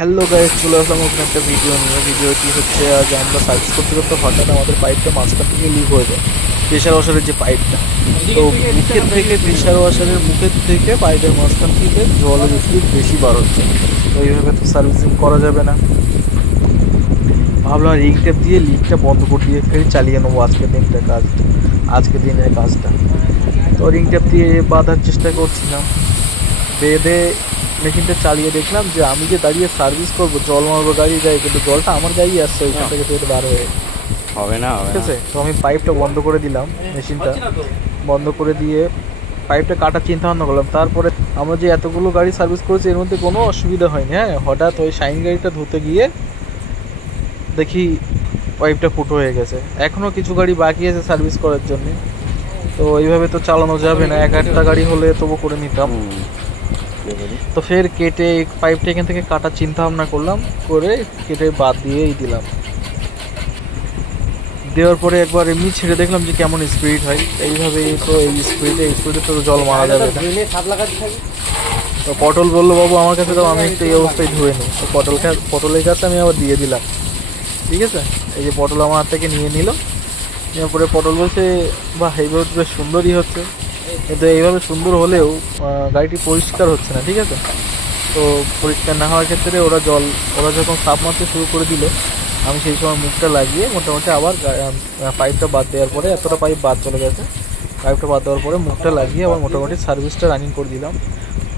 Hello guys, চলে আসলাম নতুন একটা ভিডিও নিয়ে। ভিডিওটি হচ্ছে আজ আমরা সার্ভিস করতে করতে হঠাৎ আমাদের পাইপটা মাঝখান থেকে লিক হয়ে যায়, প্রেশার ওয়াশারের যে পাইপটা। তো মুখের থেকে প্রেশার ওয়াশারের মুখের থেকে পাইপের মাঝখান থেকে জলের স্পিড বেশি বার হচ্ছে। তো এইভাবে তো সার্ভিসিং করা যাবে না। ভাবলাম রিং টেপ দিয়ে লিকটা বন্ধ করে দিয়ে ফের চালিয়ে নেবো আজকের দিনের কাজটা। তো রিং টেপ দিয়ে বাঁধার চেষ্টা করছিলাম, বেঁধে মেশিনটা চালিয়ে দেখলাম যে আমি যে দাঁড়িয়ে সার্ভিস করবো, জল মারবো গাড়ি যায়, কিন্তু জলটা আমার গাড়ি আসছে ওইখান থেকে ফের বার হয়ে। হবে না, ঠিক আছে, তো আমি পাইপটা বন্ধ করে দিলাম, মেশিনটা বন্ধ করে দিয়ে পাইপটা কাটার চিন্তা ভাবনা করলাম। তারপরে আমরা যে এতগুলো গাড়ি সার্ভিস করেছি এর মধ্যে কোনো অসুবিধা হয়নি। হ্যাঁ, হঠাৎ ওই শাইন গাড়িটা ধুতে গিয়ে দেখি পাইপটা ফুটো হয়ে গেছে। এখনও কিছু গাড়ি বাকি আছে সার্ভিস করার জন্য। তো এইভাবে তো চালানো যাবে না, এক একটা গাড়ি হলে তবু করে নিতাম। তো ফের কেটে পাইপটা এখান থেকে কাটার চিন্তা ভাবনা করলাম, করে কেটে বাদ দিয়েই দিলাম। দেওয়ার পরে একবার এমনি ছেড়ে দেখলাম যে কেমন স্পিড হয়। এইভাবে তো এই স্পিডে তো জল মারা যাবে না। তো পটল বললো, বাবু আমার কাছে তো, আমি একটু এই অবস্থায় ধুয়ে নিই। তো পটলের কাছে আমি আবার দিয়ে দিলাম। ঠিক আছে, এই যে পটল আমার হাত থেকে নিয়ে নিল। নেওয়ার পরে পটল বলছে, বাহ এইভাবে তো বেশ সুন্দরই হচ্ছে, কিন্তু এইভাবে সুন্দর হলেও গাড়িটি পরিষ্কার হচ্ছে না। ঠিক আছে, তো পরিষ্কার না হওয়ার ক্ষেত্রে ওরা যখন সাপ মারতে শুরু করে দিল, আমি সেই সময় মুখটা লাগিয়ে মোটামুটি আবার পাইপটা বাদ দেওয়ার পরে, এতটা পাইপ বাদ চলে গেছে, পাইপটা বাদ দেওয়ার পরে মুখটা লাগিয়ে আবার মোটামুটি সার্ভিসটা রানিং করে দিলাম।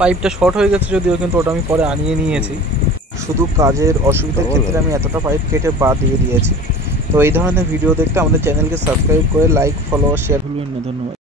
পাইপটা শর্ট হয়ে গেছে যদিও, কিন্তু ওটা আমি পরে আনিয়ে নিয়েছি। শুধু কাজের অসুবিধার ক্ষেত্রে আমি এতটা পাইপ কেটে বাদ দিয়ে দিয়েছি। তো এই ধরনের ভিডিও দেখতে আমাদের চ্যানেলকে সাবস্ক্রাইব করে লাইক, ফলো, শেয়ার ভুলবেন না। ধন্যবাদ।